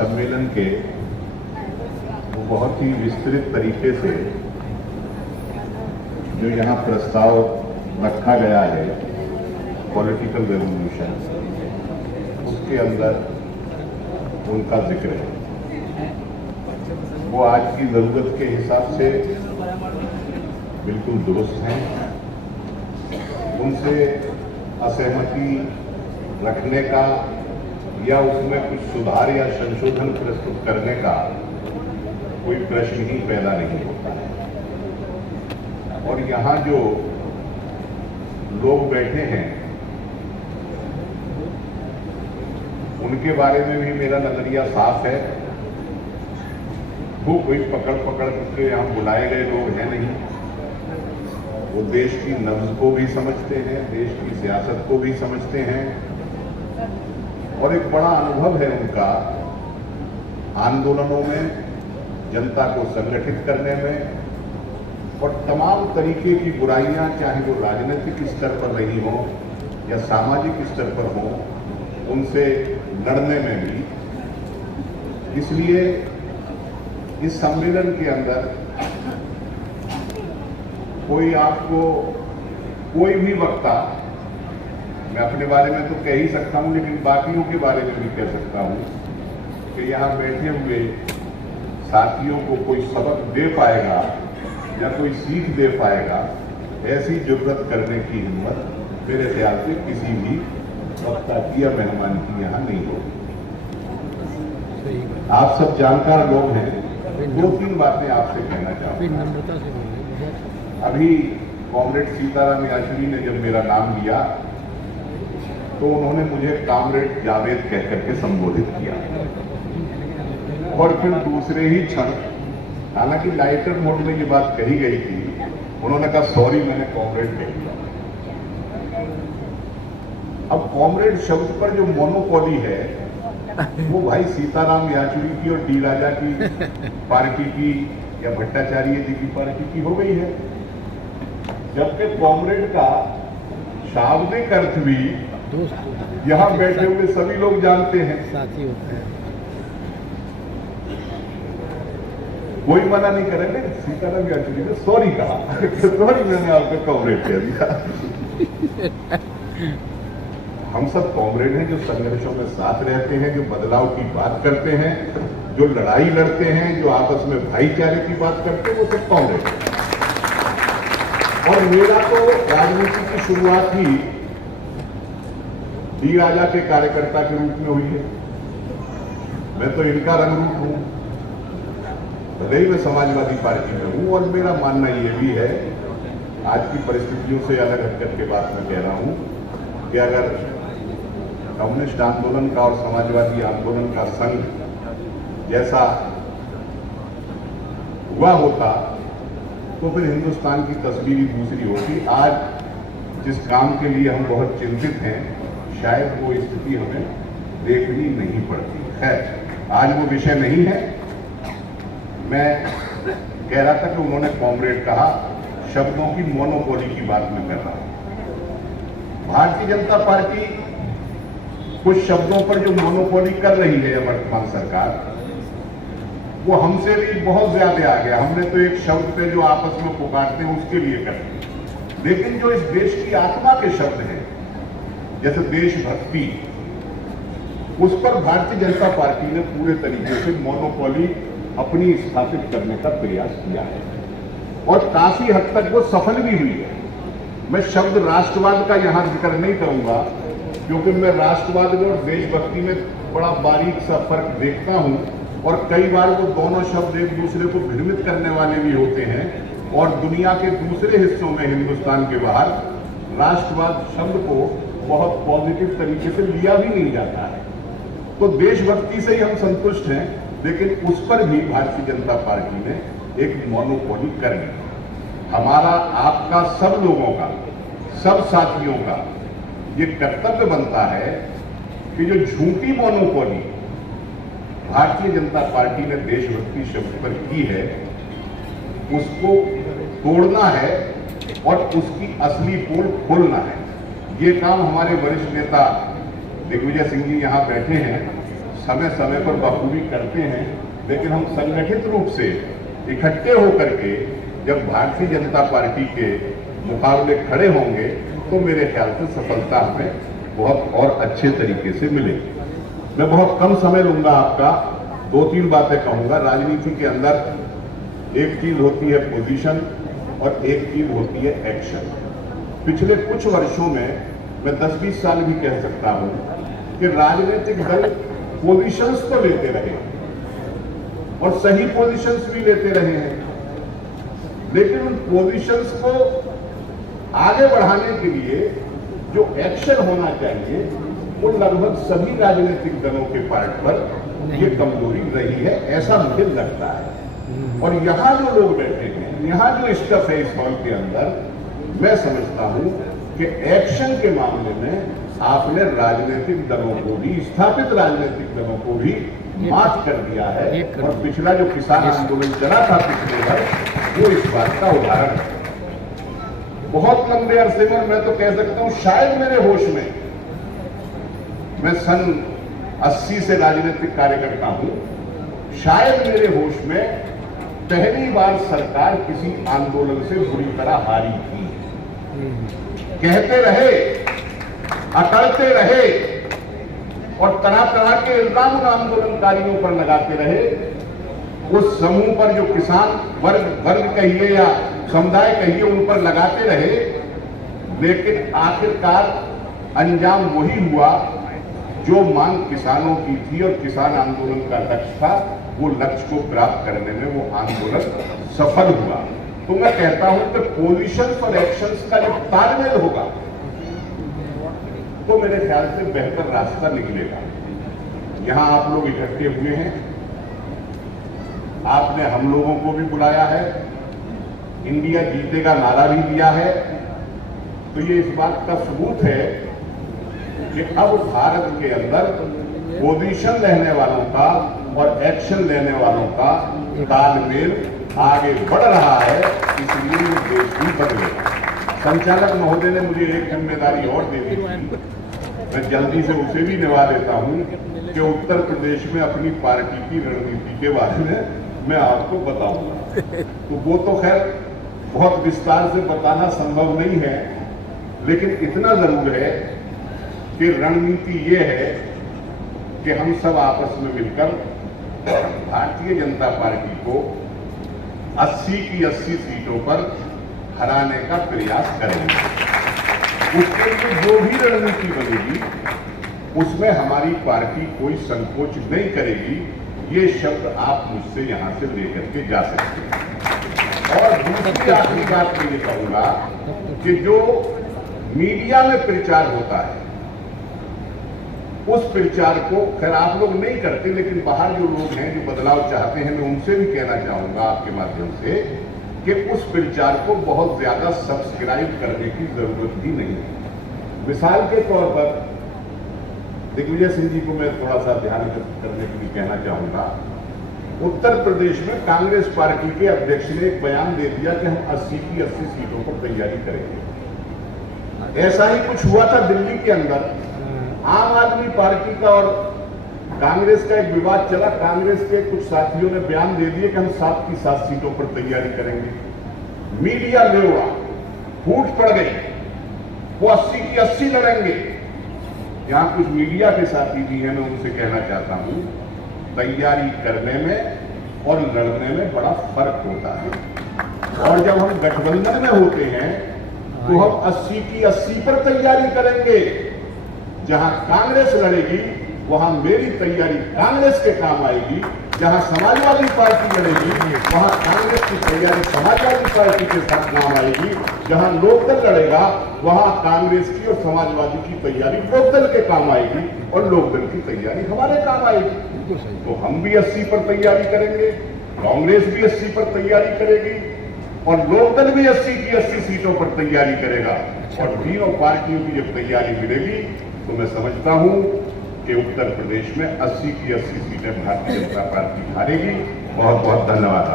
सम्मेलन के वो बहुत ही विस्तृत तरीके से जो यहाँ प्रस्ताव रखा गया है पॉलिटिकल रेवोल्यूशन, उसके अंदर उनका जिक्र है। वो आज की जरूरत के हिसाब से बिल्कुल दुरुस्त हैं। उनसे असहमति रखने का या उसमें कुछ सुधार या संशोधन प्रस्तुत करने का कोई प्रश्न ही पैदा नहीं होता है। और यहाँ जो लोग बैठे हैं उनके बारे में भी मेरा नजरिया साफ है। वो कोई पकड़ के यहाँ बुलाए गए लोग हैं नहीं। वो देश की नब्ज को भी समझते हैं, देश की सियासत को भी समझते हैं और एक बड़ा अनुभव है उनका आंदोलनों में, जनता को संगठित करने में और तमाम तरीके की बुराइयां, चाहे वो राजनीतिक स्तर पर रही हो या सामाजिक स्तर पर हो, उनसे लड़ने में भी। इसलिए इस सम्मेलन के अंदर कोई आपको कोई भी वक्ता, मैं अपने बारे में तो कह ही सकता हूं लेकिन बाकियों के बारे में भी कह सकता हूं कि यहाँ बैठे हुए साथियों को कोई सबक दे पाएगा या कोई सीख दे पाएगा, ऐसी जरूरत करने की हिम्मत मेरे ख्याल से किसी भी वक्ता की या मेहमान की यहाँ नहीं होगी। आप सब जानकार लोग हैं। दो तीन बातें आपसे कहना चाहूंगा। अभी कॉमरेड सीताराम याचुरी ने जब मेरा नाम लिया तो उन्होंने मुझे कॉमरेड जावेद कह करके संबोधित किया और फिर दूसरे ही क्षण, हालांकि लाइटर मोड में ये बात कही गई थी, उन्होंने कहा सॉरी मैंने कॉमरेड कह दिया। अब कॉमरेड शब्द पर जो मोनोपोली है वो भाई सीताराम याचुरी की और डी राजा की पार्टी की या भट्टाचार्य जी की पार्टी की हो गई है, जबकि कॉमरेड का शाब्दिक अर्थ भी यहाँ बैठे हुए सभी लोग जानते हैं। साथी होता है। कोई मना नहीं करेंगे। सीताराम याचुरी ने सॉरी कहा, सॉरी मैंने आपको कॉमरेड कह दिया। हम सब कॉमरेड हैं जो संघर्षों में साथ रहते हैं, जो बदलाव की बात करते हैं, जो लड़ाई लड़ते हैं, जो आपस में भाईचारे की बात करते हैं, वो सब कॉमरेड हैं। और मेरा तो राजनीति की शुरुआत ही डी राजा के कार्यकर्ता के रूप में हुई है। मैं तो इनका रंग रूप हूं, भले ही मैं समाजवादी पार्टी में हूं। और मेरा मानना यह भी है, आज की परिस्थितियों से अलग हटकर के बात मैं कह रहा हूं कि अगर कम्युनिस्ट आंदोलन का और समाजवादी आंदोलन का संघ जैसा हुआ होता तो फिर हिंदुस्तान की तस्वीर ही दूसरी होती। आज जिस काम के लिए हम बहुत चिंतित हैं, शायद वो स्थिति हमें देखनी नहीं पड़ती। खैर, आज वो विषय नहीं है। मैं कह रहा था कि उन्होंने कॉमरेड कहा, शब्दों की मोनोपोली की बात मैं कर रहा हूं। भारतीय जनता पार्टी कुछ शब्दों पर जो मोनोपोली कर रही है वर्तमान सरकार, वो हमसे भी बहुत ज्यादा आ गया। हमने तो एक शब्द पे जो आपस में पुकारते हैं उसके लिए करते हैं, लेकिन जो इस देश की आत्मा के शब्द हैं जैसे देशभक्ति, उस पर भारतीय जनता पार्टी ने पूरे तरीके से मोनोपोली अपनी स्थापित करने का प्रयास किया है और काफी हद तक वो सफल भी हुई है। मैं शब्द राष्ट्रवाद का यहां जिक्र नहीं करूंगा क्योंकि मैं राष्ट्रवाद में और देशभक्ति में बड़ा बारीक सा फर्क देखता हूं और कई बार वो दोनों शब्द एक दूसरे को भ्रमित करने वाले भी होते हैं और दुनिया के दूसरे हिस्सों में, हिंदुस्तान के बाहर, राष्ट्रवाद शब्द को बहुत पॉजिटिव तरीके से लिया भी नहीं जाता है। तो देशभक्ति से ही हम संतुष्ट हैं, लेकिन उस पर भी भारतीय जनता पार्टी ने एक मोनोपोली कर ली। हमारा, आपका, सब लोगों का, सब साथियों का ये कर्तव्य बनता है कि जो झूठी मोनोपोली भारतीय जनता पार्टी ने देशभक्ति शब्द पर की है, उसको तोड़ना है और उसकी असली पोल खोलना है। ये काम हमारे वरिष्ठ नेता दिग्विजय सिंह जी यहाँ बैठे हैं, समय समय पर बखूबी करते हैं, लेकिन हम संगठित रूप से इकट्ठे होकर के जब भारतीय जनता पार्टी के मुकाबले खड़े होंगे तो मेरे ख्याल से सफलता हमें बहुत और अच्छे तरीके से मिलेगी। मैं बहुत कम समय लूंगा आपका, 2-3 बातें कहूंगा। राजनीति के अंदर एक चीज होती है पोजीशन और एक चीज होती है एक्शन। पिछले कुछ वर्षों में मैं 10-20 साल भी कह सकता हूं कि राजनीतिक दल पोजीशंस तो लेते रहे और सही पोजीशंस भी लेते रहे हैं, लेकिन उन पोजीशंस को आगे बढ़ाने के लिए जो एक्शन होना चाहिए वो लगभग सभी राजनीतिक दलों के पार्ट पर ये कमजोरी रही है, ऐसा मुझे लगता है। और यहां जो लोग बैठे हैं, यहां जो स्टफ है इस हॉल के अंदर, मैं समझता हूं कि एक्शन के मामले में आपने राजनीतिक दलों को भी, स्थापित राजनीतिक दलों को भी माफ कर दिया है। और पिछला जो किसान आंदोलन चला था पिछले वर्ष, वो इस बात का उदाहरण है। बहुत लंबे अरसे में, मैं तो कह सकता हूं शायद मेरे होश में, मैं सन 80 से राजनीतिक कार्यकर्ता हूं, शायद मेरे होश में पहली बार सरकार किसी आंदोलन से बुरी तरह हारी थी। कहते रहे, अकड़ते रहे और तरह तरह के इल्जाम उन आंदोलनकारियों पर लगाते रहे। उस समूह पर जो किसान वर्ग कहिए या समुदाय कहिए, उन पर लगाते रहे, लेकिन आखिरकार अंजाम वही हुआ जो मांग किसानों की थी और किसान आंदोलन का लक्ष्य था। वो लक्ष्य को प्राप्त करने में वो आंदोलन सफल हुआ। तो मैं कहता हूं कि पोजीशंस और एक्शंस का जो तालमेल होगा तो मेरे ख्याल से बेहतर रास्ता निकलेगा। यहां आप लोग इकट्ठे हुए हैं, आपने हम लोगों को भी बुलाया है, इंडिया जीतेगा नारा भी दिया है, तो ये इस बात का सबूत है कि अब भारत के अंदर पोजीशन लेने वालों का और एक्शन लेने वालों का तालमेल आगे बढ़ रहा है, इसलिए ये देश भी बदलेगा। संचालक महोदय ने मुझे एक जिम्मेदारी और दे दी थी, मैं जल्दी से उसे भी निभा देता हूं कि उत्तर प्रदेश में अपनी पार्टी की रणनीति के बारे में मैं आपको बताऊंगा। तो वो तो खैर बहुत विस्तार से बताना संभव नहीं है, लेकिन इतना जरूर है कि रणनीति ये है कि हम सब आपस में मिलकर भारतीय जनता पार्टी को 80 की 80 सीटों पर हराने का प्रयास करेंगे। उसके लिए जो भी रणनीति बनेगी उसमें हमारी पार्टी कोई संकोच नहीं करेगी। ये शब्द आप मुझसे यहां से लेकर के जा सकते हैं। और दूसरी आखिरी बात मैं ये कहूंगा कि जो मीडिया में प्रचार होता है, उस प्रचार को खैर आप लोग नहीं करते, लेकिन बाहर जो लोग हैं जो बदलाव चाहते हैं, मैं उनसे भी कहना चाहूंगा आपके माध्यम से कि उस प्रचार को बहुत ज्यादा सब्सक्राइब करने की जरूरत भी नहीं है। मिसाल के तौर पर दिग्विजय सिंह जी को मैं थोड़ा सा ध्यान करने के लिए कहना चाहूंगा। उत्तर प्रदेश में कांग्रेस पार्टी के अध्यक्ष ने एक बयान दे दिया कि हम 80 की 80 सीटों पर तैयारी करेंगे। ऐसा ही कुछ हुआ था दिल्ली के अंदर। आम आदमी पार्टी का और कांग्रेस का एक विवाद चला। कांग्रेस के कुछ साथियों ने बयान दे दिए कि हम 7 की 7 सीटों पर तैयारी करेंगे। मीडिया ले उड़ा, फूट पड़ गई, वो 80 की 80 लड़ेंगे। यहां कुछ मीडिया के साथी भी हैं, मैं उनसे कहना चाहता हूं, तैयारी करने में और लड़ने में बड़ा फर्क होता है। और जब हम गठबंधन में होते हैं तो हम 80 की 80 पर तैयारी करेंगे। जहां कांग्रेस लड़ेगी वहां मेरी तैयारी कांग्रेस के काम आएगी। जहां समाजवादी पार्टी लड़ेगी वहां कांग्रेस की तैयारी समाजवादी पार्टी के साथ काम आएगी। जहां लोकदल लड़ेगा वहां कांग्रेस की और समाजवादी की तैयारी लोकदल के काम आएगी और लोकदल की तैयारी हमारे काम आएगी। तो हम भी 80 पर तैयारी करेंगे, कांग्रेस भी 80 पर तैयारी करेगी और लोकदल भी 80 की 80 सीटों पर तैयारी करेगा। और तीनों पार्टियों की जब तैयारी मिलेगी तो मैं समझता हूं कि उत्तर प्रदेश में 80 की 80 सीटें भारतीय जनता पार्टी हारेगी। बहुत बहुत धन्यवाद।